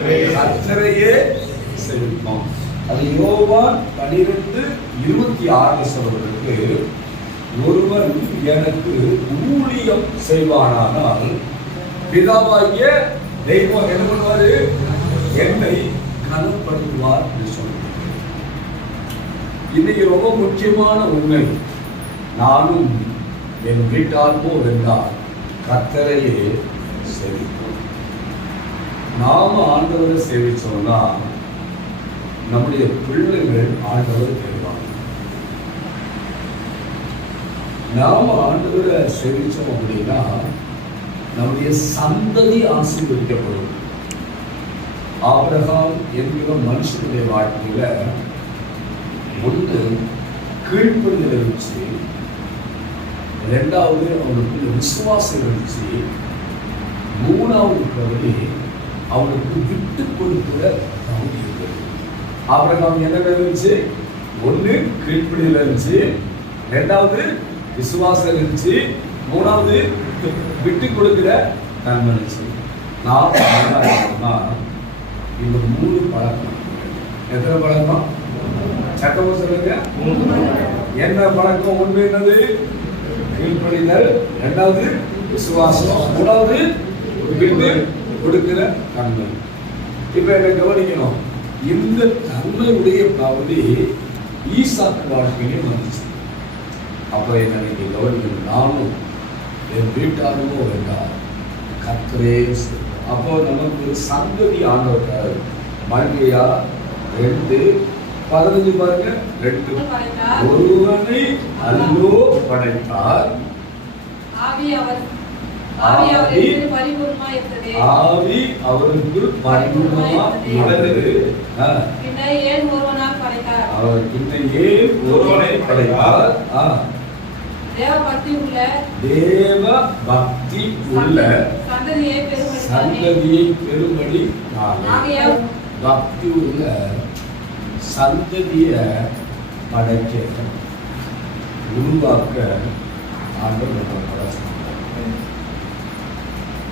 கர்த்தரையே சேவிப்போம். அது யோவான் 12:26 சொல்வதற்கு, ஒருவன் எனக்கு ஊழியம் செய்வானானால் பிதாவாகிய தெய்வம் என்ன பண்ணுவாரு? என்னை கனப்படுத்துவார் என்று சொல்லுங்க. இன்னைக்கு ரொம்ப முக்கியமான உண்மை, நானும் என் வீட்டார்போ என்றால் கர்த்தரையே சேவிப்போம். நாம ஆண்டவரை சேவிச்சோம்னா நம்முடைய பிள்ளைகள் ஆண்டவரை தேடுவாங்க. நாம ஆண்டவரை சேவிச்சோம் அப்படின்னா நம்முடைய சந்ததி ஆசீர்வதிக்கப்படும். ஆபிரகாம் என்கிற மனுஷனுடைய வாழ்க்கையில ஒன்று கீழ்ப்படிதல் இருந்துச்சு, இரண்டாவது அவனுக்கு விசுவாசம் இருந்துச்சு, மூணாவது பகுதி அவனுக்கு விட்டு கொடுக்கிற பகுதி இருந்தது. ஆபிரகாம் என்ன இருந்துச்சு? ஒன்று கீழ்ப்படிதல் இருந்துச்சு, இரண்டாவது விசுவாசம் இருந்துச்சு, மூணாவது விட்டு கொடுக்கிற தன்மை இருந்துச்சு. நான் இந்த 3 பழக்கம். எத்தனை பழக்கம்? சட்டமும் சொல்லுங்க. என்ன பழக்கம்? ஒன்று என்னது? கீழ்ப்படிதல், இரண்டாவது விசுவாசம், மூணாவது விட்டு கொடுக்கிற தன்மை. இப்ப என்ன கவனிக்கணும், இந்த தன்மையுடைய பகுதி ஈசாக்கு வாழ்க்கையிலே வந்துச்சு. அப்ப என்ன நீங்க கவனிக்கணும், நானும் என் வீட்டாருமோ வேண்டாம் கர்த்தரே. அப்போ நமக்கு ஒரு சந்ததி ஆண்டவர். மல்கியா 2:15 பாருங்க. 2 ஒருவனை அல்லோ படைத்தார், ஆவி அவருக்கு பரிபூர்ணமாய் இருந்தது. பின்ன ஏன் ஒருவனை படைத்தார்? தேவ பக்தி உள்ள சந்ததியை பெறும்படி, பக்தி உள்ள சந்ததிய படைக்க உருவாக்க ஆண்டவர்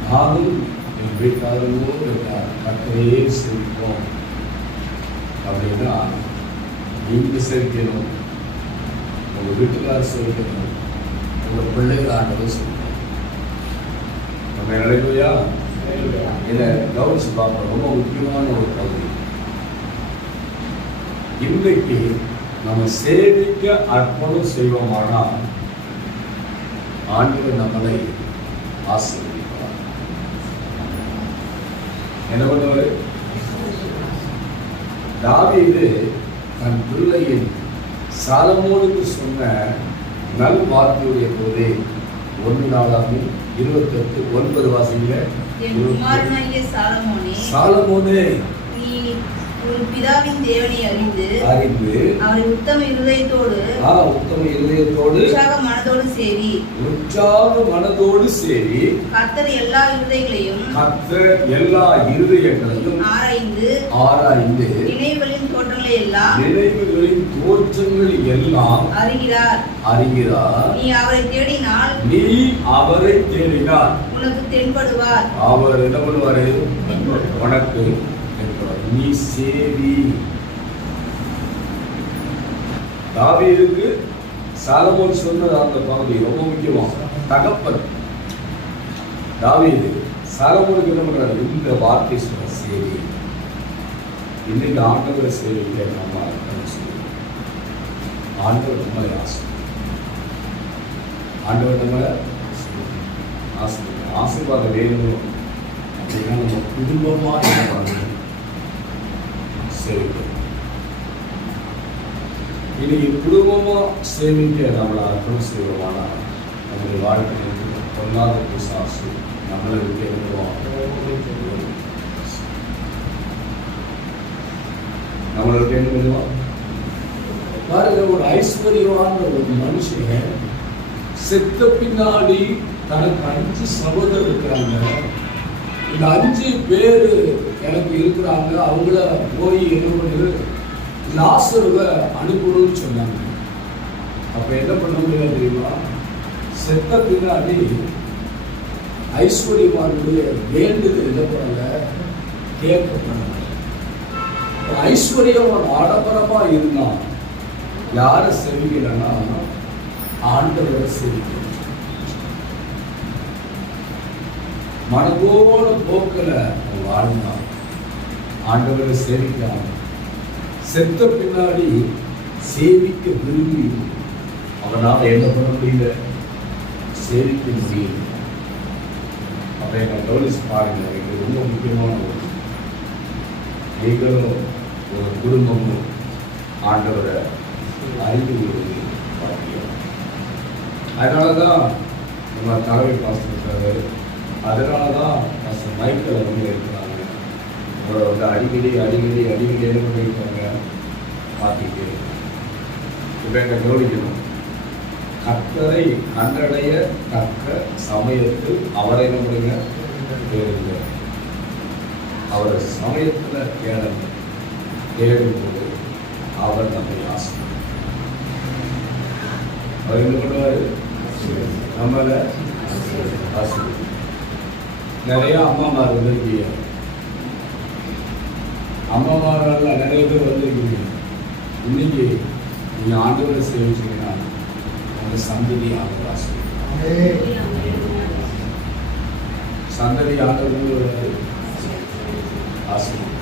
நானும் என் வீட்டாரோ கர்த்தரையே சேவிப்போம் அப்படின்னா நீங்க சேவிக்கணும், உங்க வீட்டுக்காரர் சேவிக்கணும், உங்க பிள்ளைகள் ஆண்டவர் சேவிக்கணும். நம்ம நிலைமையா இதை கவனிச்சு பார்ப்போம். ரொம்ப முக்கியமான ஒரு பகுதி. இன்றைக்கு நம்ம சேவிக்க அர்ப்பணம் செய்வோமானால் ஆண்டவர் நம்மளை ஆசீர்வதிப்பார். என்ன பண்ணுவாரு? தாவீது தன் பிள்ளையின் சாலமோனுக்கு சொன்ன நல் வார்த்தையுடைய போதே 1 நாளாகி 28:9 வாசிங்க. சாலமோனே, உன் பிதாவின் தேவனை அறிந்து அவரை உத்தம இருதயத்தோடு உற்சாக மனதோடு சேவி கர்த்தர் எல்லா இருதயங்களையும் ஆராய்ந்து நினைவுகளின் தோற்றங்களை எல்லாம் அறிகிறார். நீ அவரை தேடினால் உனக்கு தென்படுவார். அவர் என்ன பண்ணுவாரு? உனக்கு நீ சேவி. தாவீதுக்கு சாலமோன் சொன்ன அந்த பகுதி ரொம்ப முக்கியமா. தகப்பன் தாவீது சாலமோனுக்கு என்ன பண்றாரு? இந்த வார்த்தை சொன்ன சேவி. இன்னைக்கு ஆண்டவரை சேவிக்க நம்ம ஆண்டவர் நம்மளை ஆண்டவர் நம்மளை ஆசீர்வாதம் வேணும் அப்படின்னா நம்ம குடும்பமா என்ன பண்ணணும்? இன்னைக்கு குடும்பமா சேமிக்க நம்மளை அர்ப்பணம் செய்வோமானா நம்முடைய வாழ்க்கையில் பொல்லாத பிசாசு நம்மளை விட்டு எழுதுவோம். நம்மளுக்கு என்ன பண்ணுவோம் பாருங்க. ஒரு ஐஸ்வர்யமான ஒரு மனுஷன் செத்த பின்னாடி தனக்கு 5 சகோதரர் இருக்கிறாங்க. இந்த 5 பேர் எனக்கு இருக்கிறாங்க, அவங்கள போய் என்ன பண்ணுது? லாசருவை அனுப்பணும்னு சொன்னாங்க. அப்ப என்ன பண்ண முடியாது தெரியுமா? செத்த பின்னாடி ஐஸ்வர்யமானுடைய வேண்டுதல் என்ன பண்ணல? கேட்கப்படணும். ஐஸ்வர்யவன் ஆடம்பரமா இருந்தான். யார செவிக்கலன்னா ஆண்டவரை செவிக்கணும். மனதோட போக்கில் வாழ்ந்தான். ஆண்டவரை சேவிக்காம செத்த பின்னாடி சேவிக்க விரும்பி அவனால் என்ன பண்ண முடியல, சேவிக்க முடியல. அதை நான் கவனிச்சு பாருங்க. இது ரொம்ப முக்கியமான ஒரு நீங்களும் ஒரு குடும்பமும் ஆண்டவரை அறிந்து கொள்வது பாக்கியம். அதனாலதான் நம்ம தலைமை பாஸ்டர், அதனாலதான் மைக்கேல் வந்து இருக்கிறாங்க. அவரை வந்து அடிக்கடி என்ன பண்ணியிருக்காங்க பார்த்துட்டு இப்போ எங்க கவனிக்கணும். கர்த்தரை கண்டடைய தக்க சமயத்து அவரை என்ன பண்ணுங்க, தேடுங்க. அவரை சமயத்தில் தேடும்போது அவர் நம்மை ஆசீர்வதிப்பார். அவர் என்ன பண்ணுவார், நம்மளை ஆசீர்வதிப்பார். நிறைய அம்மாமார் வந்திருக்கீங்க. அம்மாமாரெல்லாம் நிறைய பேர் வந்திருக்கீங்க. இன்னைக்கு நீங்க ஆண்டவரை சேவிச்சீங்கன்னா உங்க சந்ததி ஆண்டவர் ஆசீர்வதிப்பார். சந்ததி ஆண்டவர் ஆசீர்வதிப்பார்.